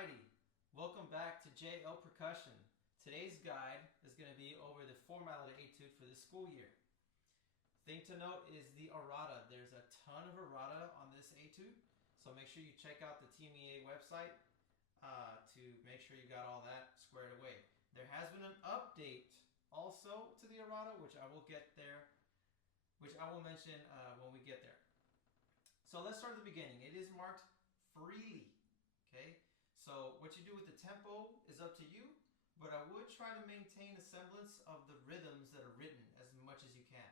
Alrighty, welcome back to JL Percussion. Today's guide is going to be over the formality etude for this school year. Thing to note is the errata. There's a ton of errata on this etude, so make sure you check out the TMEA website to make sure you got all that squared away. There has been an update also to the errata, which I will mention when we get there. So let's start at the beginning. It is marked freely. Okay, so what you do with the tempo is up to you, but I would try to maintain a semblance of the rhythms that are written as much as you can.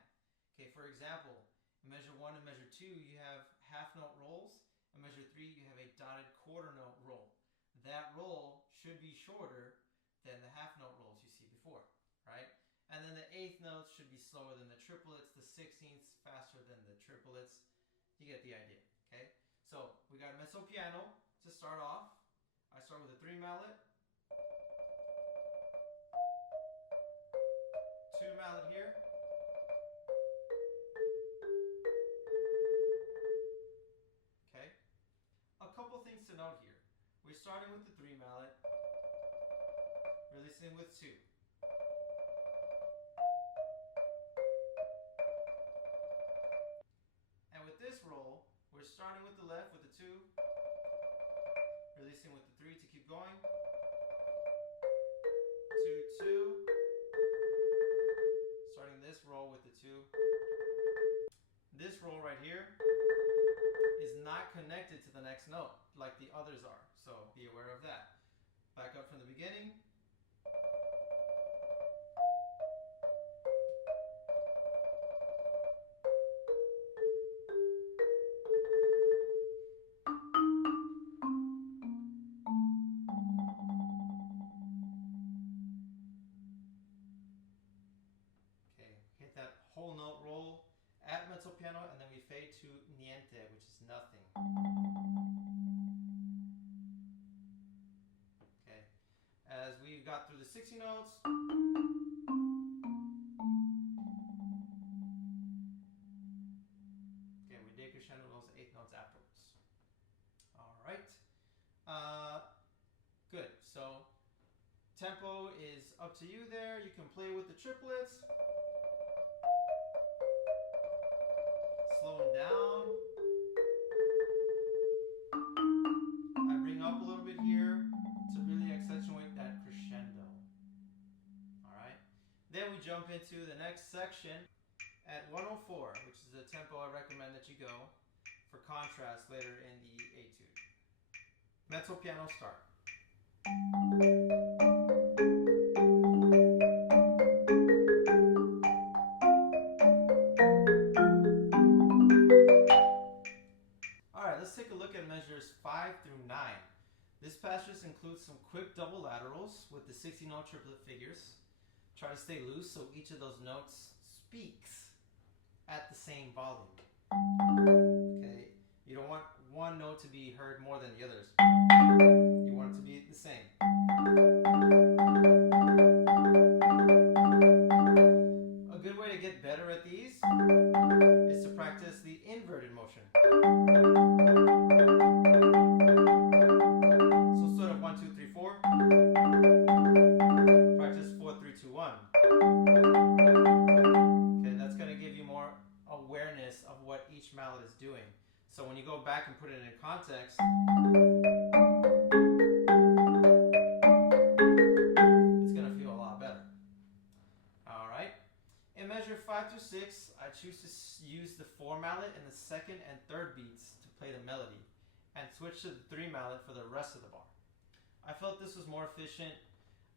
Okay, for example, in measure 1 and measure 2, you have half note rolls. In measure 3, you have a dotted quarter note roll. That roll should be shorter than the half note rolls you see before, right? And then the eighth notes should be slower than the triplets, the 16ths faster than the triplets. You get the idea, okay? So we got mezzo piano to start off. I start with a 3 mallet, 2 mallet here, okay? A couple things to note here. We're starting with the 3 mallet, releasing with 2. And with this roll, we're starting with the left with the 2, releasing with the 3 to keep going. 2, 2. Starting this roll with the 2. This roll right here is not connected to the next note like the others are, so be aware of that. Back up from the beginning. Hit that whole note roll at mezzo piano, and then we fade to niente, which is nothing. Okay, as we got through the 60 notes, okay, we decrescendo those 8 notes afterwards. All right, good. So tempo is up to you there. You can play with the triplets. Slow them down. I bring up a little bit here to really accentuate that crescendo. All right. Then we jump into the next section at 104, which is the tempo I recommend that you go for contrast later in the etude. Mezzo piano start. Let's take a look at measures 5 through 9. This passage includes some quick double laterals with the 60-note triplet figures. Try to stay loose so each of those notes speaks at the same volume. Okay, you don't want one note to be heard more than the others. You want it to be the same. A good way to get better at these is to practice the inverted motion. So instead of 1, 2, 3, 4, practice 4, 3, 2, 1. Okay, that's going to give you more awareness of what each mallet is doing. So when you go back and put it in context, it's going to feel a lot better. All right. In measure 5 through 6, I choose to use the 4 mallet in the second and third beats to play the melody, and switch to the 3 mallet for the rest of the bar. I felt this was more efficient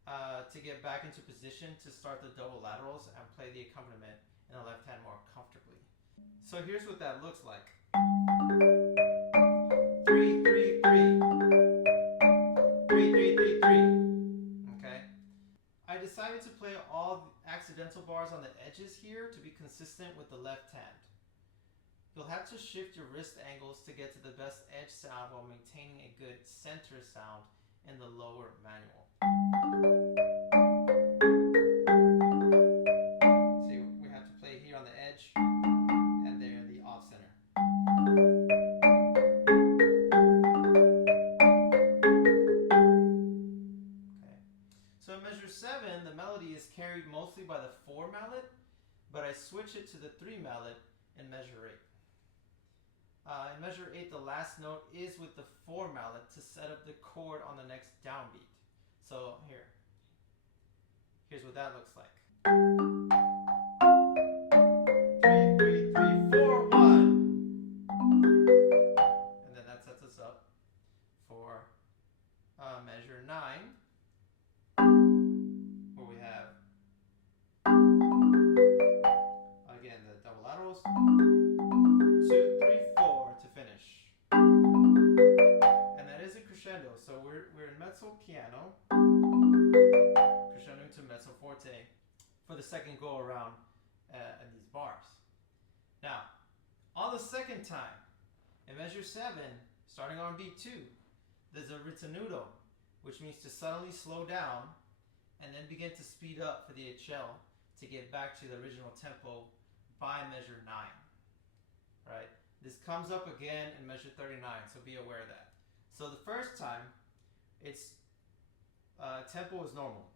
to get back into position to start the double laterals and play the accompaniment in the left hand more comfortably. So here's what that looks like. 3, 3, 3. 3, 3, 3, 3. Okay. I decided to play all accidental bars on the edges here to be consistent with the left hand. You'll have to shift your wrist angles to get to the best edge sound while maintaining a good center sound in the lower manual. See, we have to play here on the edge and there the off center. carried mostly by the 4 mallet, but I switch it to the 3 mallet in measure 8. In measure 8, the last note is with the 4 mallet to set up the chord on the next downbeat. So here's what that looks like. 3, 3, 3, 4, 1. And then that sets us up for measure 9, where we have, again, the double laterals, 2, 3, 4 to finish. And that is a crescendo, so we're in mezzo piano, crescendo to mezzo forte for the second go around in these bars. Now, on the second time, in measure 7, starting on beat 2, there's a ritenuto, which means to suddenly slow down and then begin to speed up for the HL to get back to the original tempo by measure 9. Right? This comes up again in measure 39, so be aware of that. So the first time, its tempo is normal.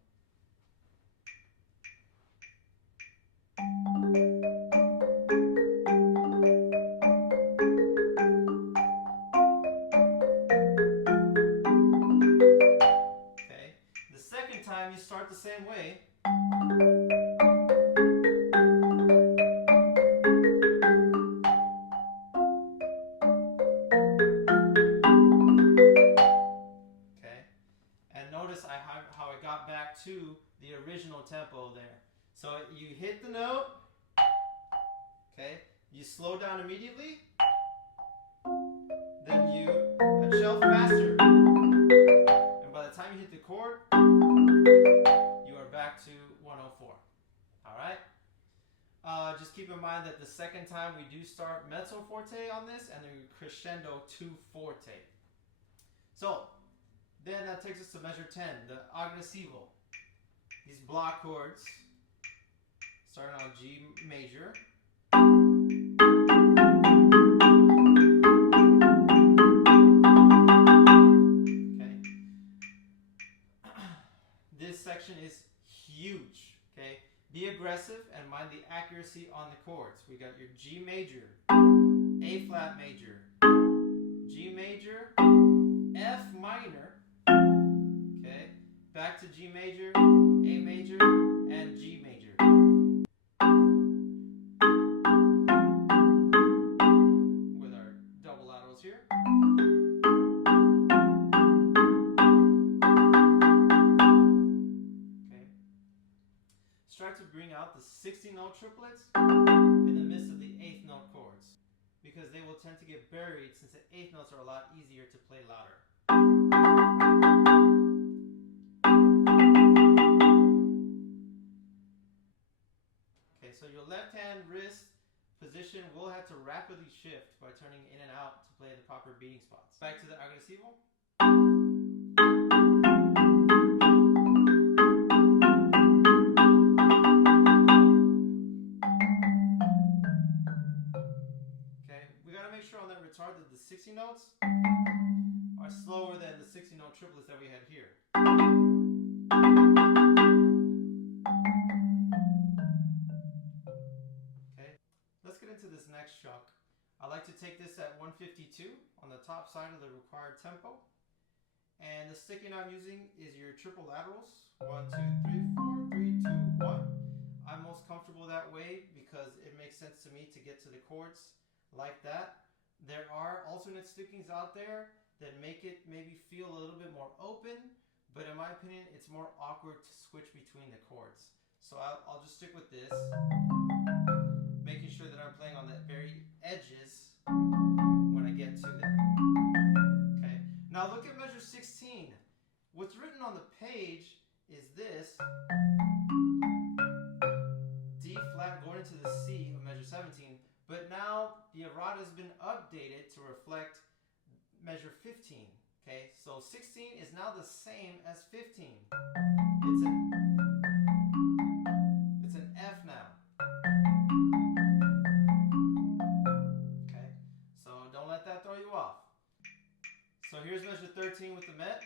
Okay. The second time, you start the same way. How I got back to the original tempo there. So you hit the note, okay, you slow down immediately, then you HL faster, and by the time you hit the chord, you are back to 104. Alright? Just keep in mind that the second time we do start mezzo forte on this, and then we crescendo to forte. So then that takes us to measure 10, the aggressivo. These block chords, starting on G major. Okay. This section is huge, okay? Be aggressive and mind the accuracy on the chords. We got your G major, A flat major, G major, F minor, okay, back to G major, A major, and G major. With our double laterals here. Okay. Start to bring out the 16-note triplets in the midst of the 8th note chords, because they will tend to get buried since the 8th notes are a lot easier to play louder. Okay, so your left hand wrist position will have to rapidly shift by turning in and out to play the proper beating spots. Back to the aggressivo. Make sure on that retard that the 60 notes are slower than the 60 note triplets that we had here. Okay, let's get into this next chunk. I like to take this at 152 on the top side of the required tempo. And the sticking I'm using is your triple laterals. 1, 2, 3, 4, 3, 2, 1. I'm most comfortable that way because it makes sense to me to get to the chords like that. There are alternate stickings out there that make it maybe feel a little bit more open, but in my opinion, it's more awkward to switch between the chords. So I'll just stick with this, making sure that I'm playing on the very edges when I get to it. Okay. Now look at measure 16. What's written on the page is this D flat going into the C of measure 17. But now the errata has been updated to reflect measure 15. Okay, so 16 is now the same as 15. It's an F now. Okay, so don't let that throw you off. So here's measure 13 with the met.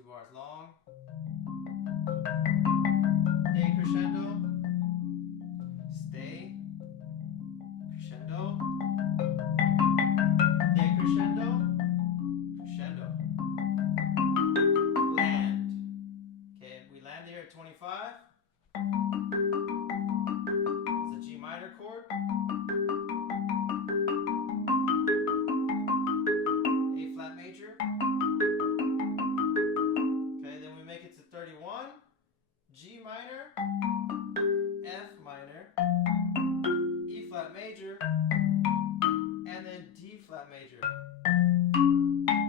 2 bars long. Decrescendo. Stay. Crescendo. Decrescendo. Crescendo. Land. Okay, we land here at 25. It's a G minor chord. A flat major. Okay, then we make it to 31. G minor, F minor, E flat major, and then D flat major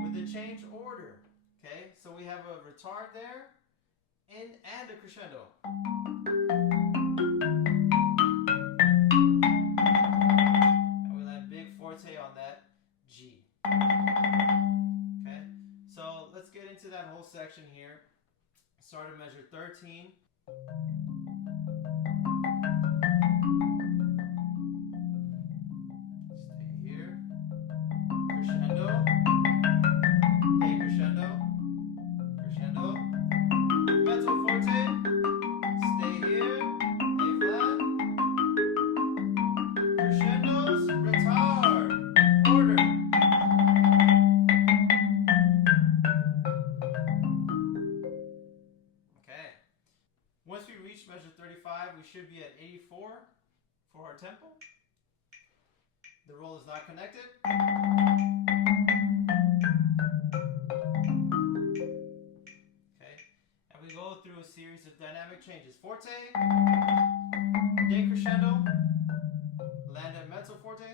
with the change order. Okay, so we have a retard there and a crescendo. And we land big forte on that G. Okay, so let's get into that whole section here. Start at measure 13. Stay here. Crescendo. Decrescendo. Crescendo. Mezzo forte. Stay here. A flat. Crescendos. Retard. Order. Okay. Once we reach measure 35, we should be at 84 for our tempo. The roll is not connected. Okay, and we go through a series of dynamic changes. Forte, decrescendo, land at mezzo forte,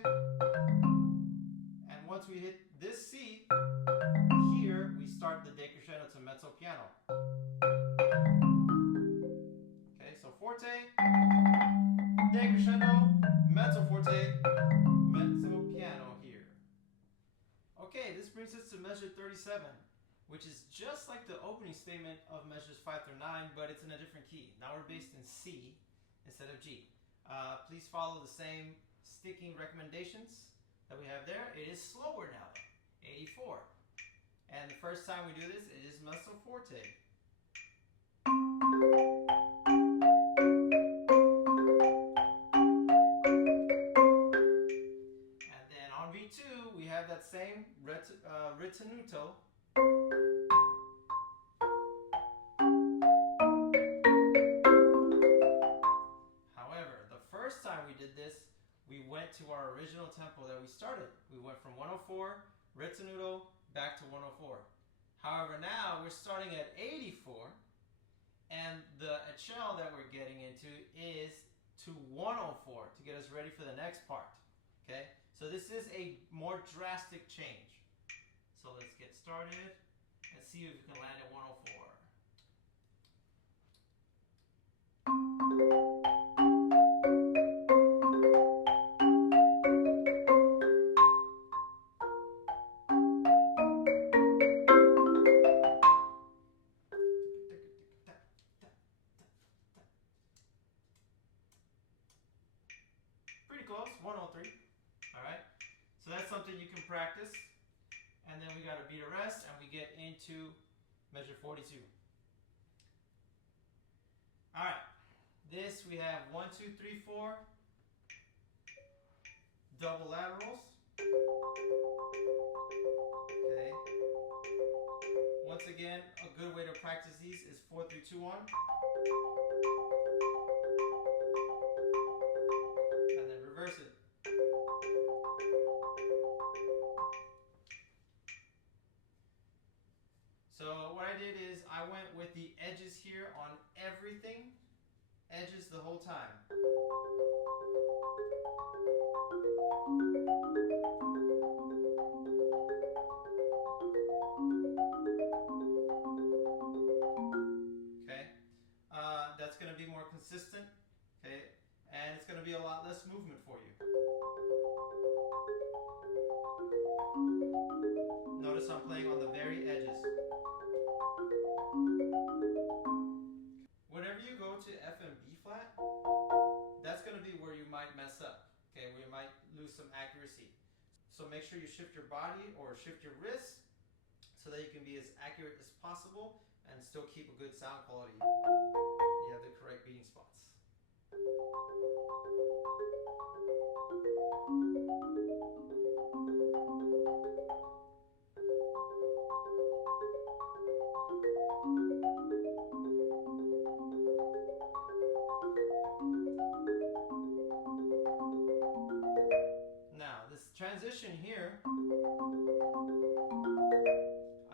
and once we hit this C, here we start the decrescendo to mezzo piano. Okay, so forte, decrescendo, mezzo forte, mezzo piano here. Okay, this brings us to measure 37, which is just like the opening statement of measures 5 through 9, but it's in a different key. Now we're based in C instead of G. Please follow the same sticking recommendations that we have there. It is slower now, 84. And the first time we do this, it is mezzo forte. And then on V2, we have that same ritenuto. However, the first time we did this, we went to our original tempo that we started. We went from 104, ritenuto, back to 104. However, now we're starting at 84, and the ecell that we're getting into is to 104 to get us ready for the next part. Okay, so this is a more drastic change. So let's get started and see if we can land at 104. Pretty close, 103. All right, so that's something you can practice. And then we got a beat a rest, and we get into measure 42. All right, this we have 1, 2, 3, 4 double laterals. Okay. Once again, a good way to practice these is 4, 3, 2, 1. And then reverse it. So what I did is I went with the edges here on everything, edges the whole time. Okay, that's going to be more consistent, okay, and it's going to be a lot less movement for you. Notice I'm playing on the very edges. Whenever you go to F and B flat, that's going to be where you might mess up, okay, where you might lose some accuracy. So make sure you shift your body or shift your wrist so that you can be as accurate as possible and still keep a good sound quality. You have the correct beating spots. Now, this transition here,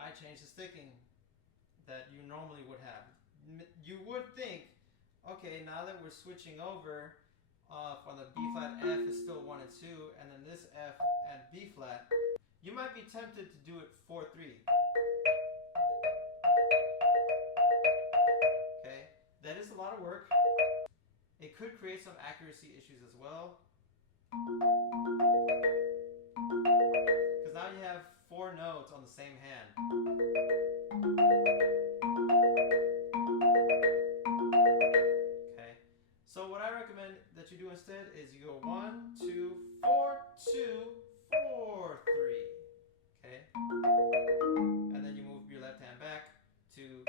I changed the sticking that you normally would have. You would think, okay, now that we're switching over from the B flat F is still 1 and 2, and then this F and B flat, you might be tempted to do it 4-3. Okay, that is a lot of work. It could create some accuracy issues as well, because now you have 4 notes on the same hand. Okay, so what I recommend that you do instead is you go 1, 2, 4, 2, 4, 3. Okay, and then you move your left hand back to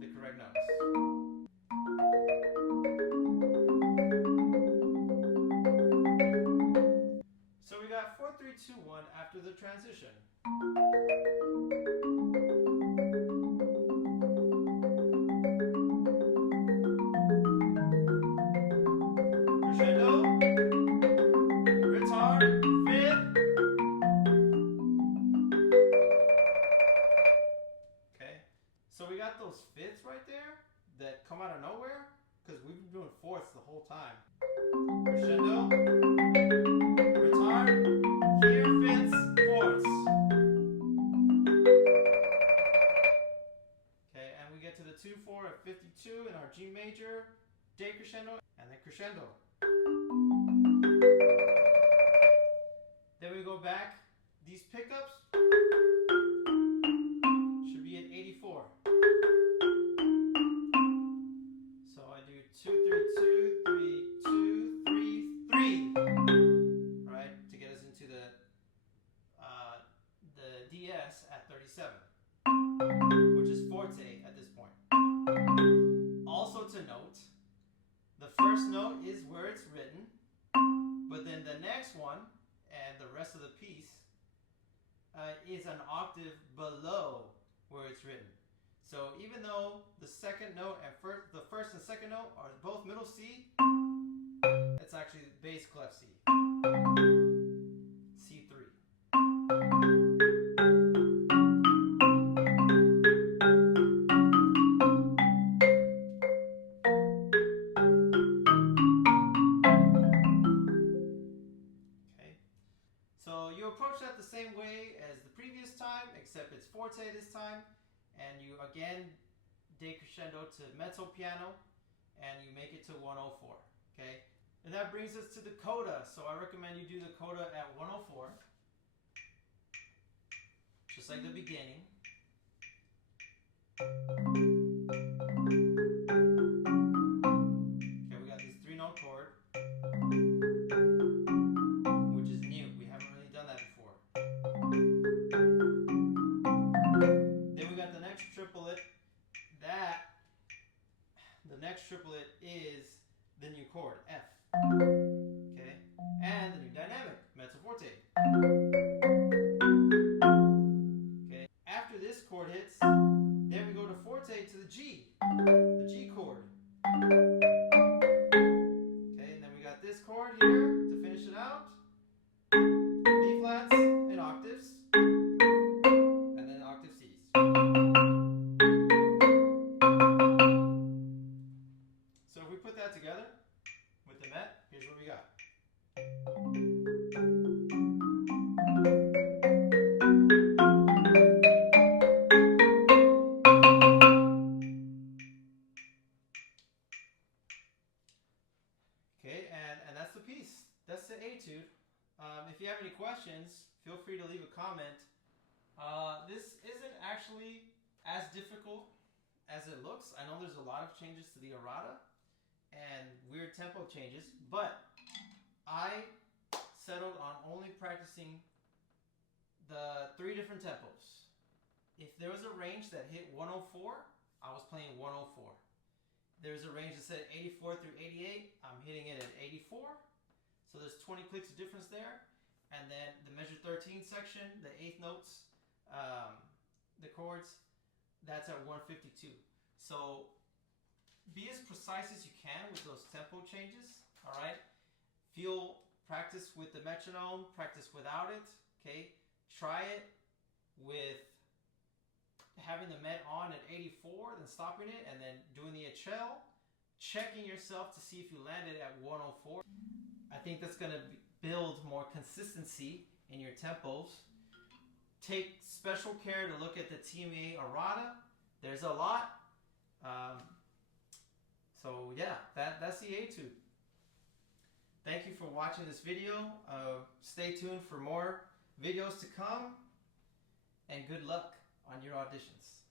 the correct notes. So we got 4, 3, 2, 1 after the transition. Crescendo, guitar, fifth. Okay, so we got those fifths right there that come out of nowhere because we've been doing fourths the whole time. Crescendo, guitar, here, fifths, fourths. Okay, and we get to the 2-4 at 52 in our G major, decrescendo, and then crescendo. Then we go back. These pickups should be at 84. So I do 2, 3, 2, 3, 2, 3, 3. Right, to get us into the DS at 37, which is forte at this point. Also to note, the first note is where it's written, but then the next one and the rest of the piece is an octave below where it's written. So even though the second note and the first and second note are both middle C, it's actually bass clef C. C3. So you approach that the same way as the previous time, except it's forte this time, and you again decrescendo to mezzo piano, and you make it to 104. Okay, and that brings us to the coda. So I recommend you do the coda at 104, just like the beginning. Okay, we got this 3-note chord, which is new. We haven't really done that before. Then we got the next triplet. The next triplet is the new chord, F. Okay, and the new dynamic, mezzo forte. Okay, after this chord hits, then we go to forte to the G chord. Okay, and then we got this chord here to finish it out. B flats and octaves, and then octave Cs. So if we put that together with the met, here's what we got. Okay, and that's the piece. That's the etude. If you have any questions, feel free to leave a comment. This isn't actually as difficult as it looks. I know there's a lot of changes to the errata and weird tempo changes, but I settled on only practicing the 3 different tempos. if there was a range that hit 104, I was playing 104. There's a range that said 84 through 88, I'm hitting it at 84. So there's 20 clicks of difference there. And then the measure 13 section, the eighth notes, the chords, that's at 152. So be as precise as you can with those tempo changes, all right? Practice with the metronome, practice without it, okay? Try it with having the met on at 84, then stopping it, and then doing the HL, checking yourself to see if you landed at 104. I think that's gonna build more consistency in your tempos. Take special care to look at the TMEA errata. There's a lot. So yeah, that's the Etude. Thank you for watching this video. Stay tuned for more videos to come, and good luck on your auditions.